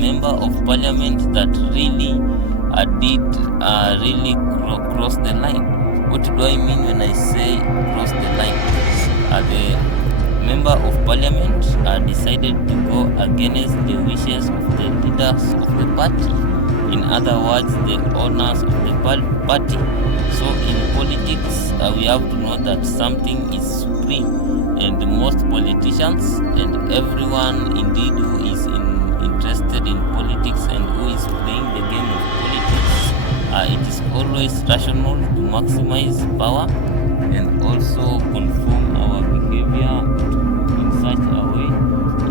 member of parliament that really did really cross the line. What do I mean when I say cross the line? The member of parliament decided to go against the wishes of the leaders of the party. In other words, the owners of the party. So in politics, we have to know that something is supreme, and most politicians and everyone indeed who is interested in politics and who is playing the game of politics, it is always rational to maximize power and also conform our behavior in such a way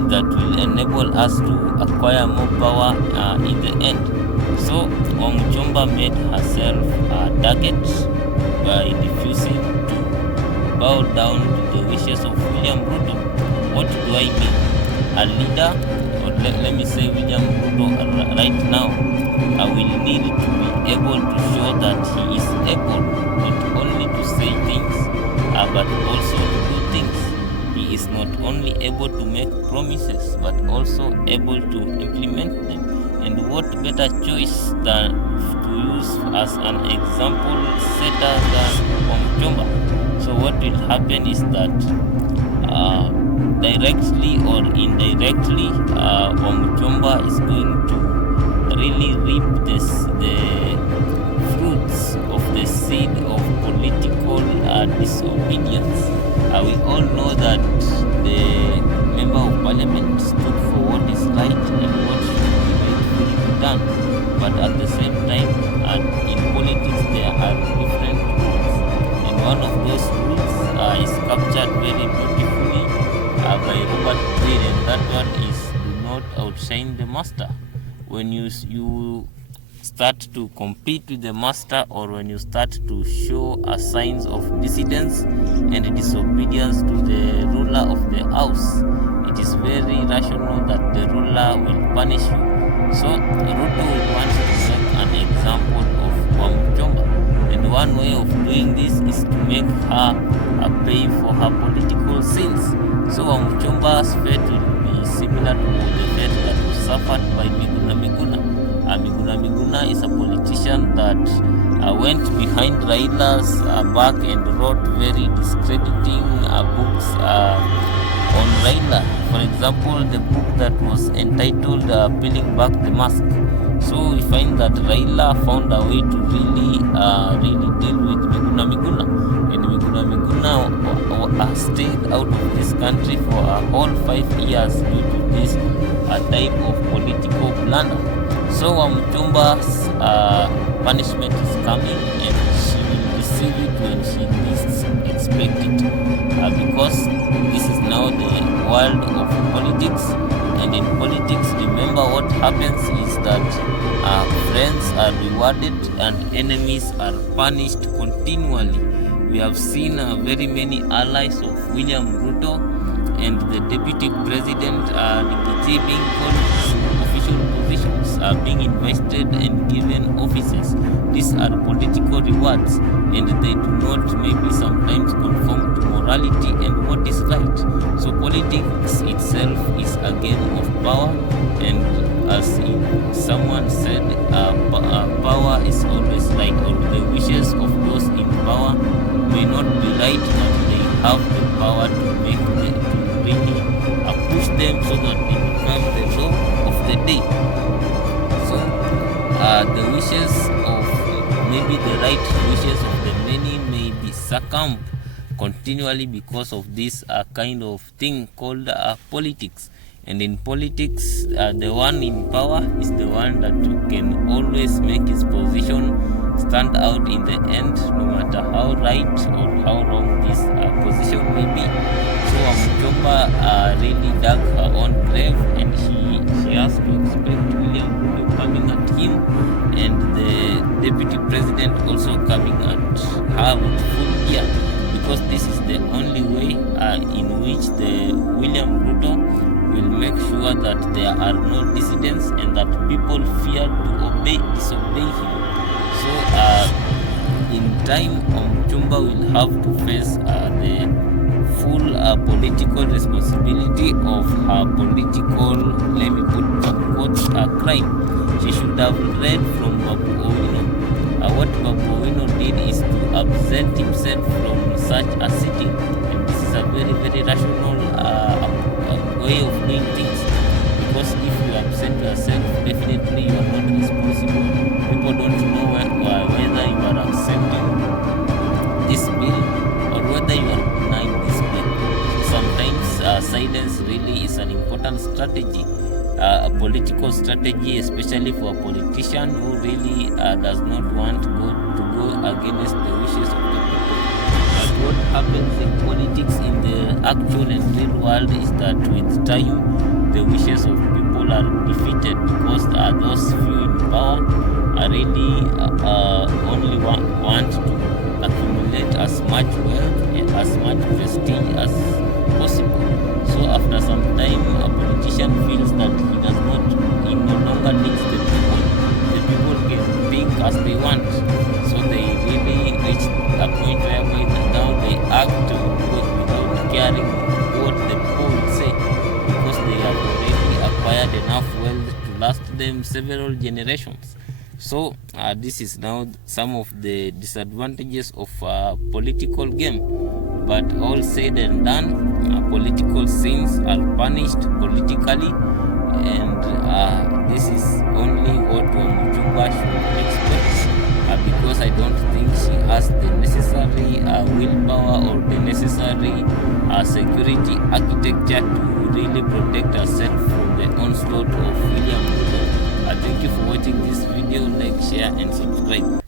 that will enable us to acquire more power in the end. So Wamuchomba made herself a target by refusing to bow down to the wishes of William Ruto. What do I mean? A leader, or let me say William Ruto right now, will need to be able to show that he is able not only to say things, but also to do things. He is not only able to make promises, but also able to implement them. And what better choice than to use as an example setter than Wamuchomba? So what will happen is that directly or indirectly, Wamuchomba is going to really reap the fruits of the seed of political disobedience. We all know that the member of parliament stood for what is right and what done, but at the same time, in politics there are different rules, and one of those rules is captured very beautifully by Robert Greene, and that one is do not outshine the master. When you start to compete with the master, or when you start to show signs of dissidence and disobedience to the ruler of the house, it is very rational that the ruler will punish you. So Ruto will want to make an example of Wamuchomba, and one way of doing this is to make her pay for her political sins. So Wamuchomba's fate will be similar to the fate that was suffered by Miguna Miguna. Miguna is a politician that went behind Raila's back and wrote very discrediting books on Raila. For example, the book that was entitled Peeling Back the Mask. So we find that Raila found a way to really deal with Miguna. And Miguna stayed out of this country for a whole 5 years due to this type of political blunder. So Wamuchomba's punishment is coming, and she will receive it when she least expect it, because this is now the world of politics. And in politics, remember what happens is that friends are rewarded and enemies are punished continually. We have seen very many allies of William Ruto and the deputy president being called official positions, being invested and given offices. These are political rewards, and they do not maybe sometimes conform to morality and what is right. So politics itself is a game of power, and as someone said, power is always right, or the wishes of those in power may not be right, but they have the power to make to really push them so that they become the law of the day. So the wishes of maybe the right wishes of the many may be succumbed continually because of this kind of thing called politics. And in politics, the one in power is the one that can always make his position stand out in the end, no matter how right or how wrong this position may be. So Wamuchomba really dug her own grave, and she has to expect William Ruto coming at him, and the deputy president also coming at her with full gear, because this is the only way in which the William Ruto will make sure that there are no dissidents and that people fear to disobey him. So in time, Wamuchomba will have to face the full political responsibility of her political, let me put quote, crime. She should have read from Babu Owino. What Babu Owino did is to absent himself from such a sitting, and this is a very, very rational way of doing things, because if you absent yourself, definitely you are not responsible. People don't know whether you are accepting this bill or whether you are denying this bill. So sometimes silence really is an important strategy, a political strategy, especially for a politician who really does not want to go against the wishes of the people. But what happens in politics in the actual and real world is that with time, the wishes of people are defeated, because those few in power are really only want to accumulate as much wealth and as much prestige as possible. So after some time, a politician feels that he no longer needs the people. The people can think as they want. So they really reach a point whereby now they act without caring what the people will say, because they have already acquired enough wealth to last them several generations. So this is now some of the disadvantages of political game. But all said and done, political sins are punished politically, and this is only what Wamuchomba should expect, because I don't think she has the necessary willpower or the necessary security architecture to really protect herself from the onslaught of William Ruto. Thank you for watching this video. Like, share and subscribe.